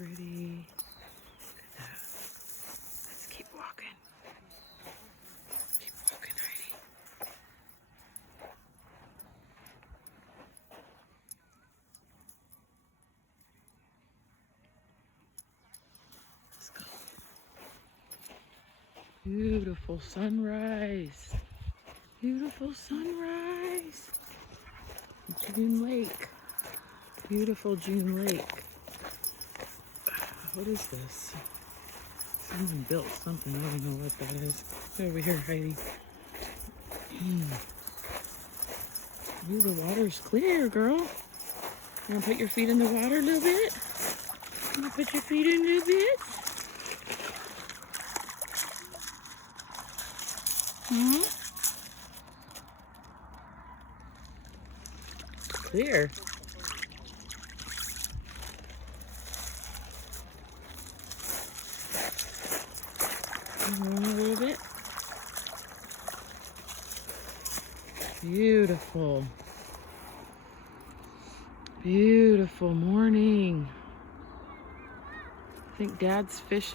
pretty. Look at that. Let's keep walking. Keep walking, Heidi. Let's go. Beautiful sunrise. Beautiful sunrise. June Lake. Beautiful June Lake. What is this? Someone built something. I don't know what that is. Get over here, Heidi. Ooh, the water's clear, girl. You wanna put your feet in the water a little bit? You wanna put your feet in a little bit? Hmm? Clear. A little bit. Beautiful. Beautiful morning. I think Dad's fishing.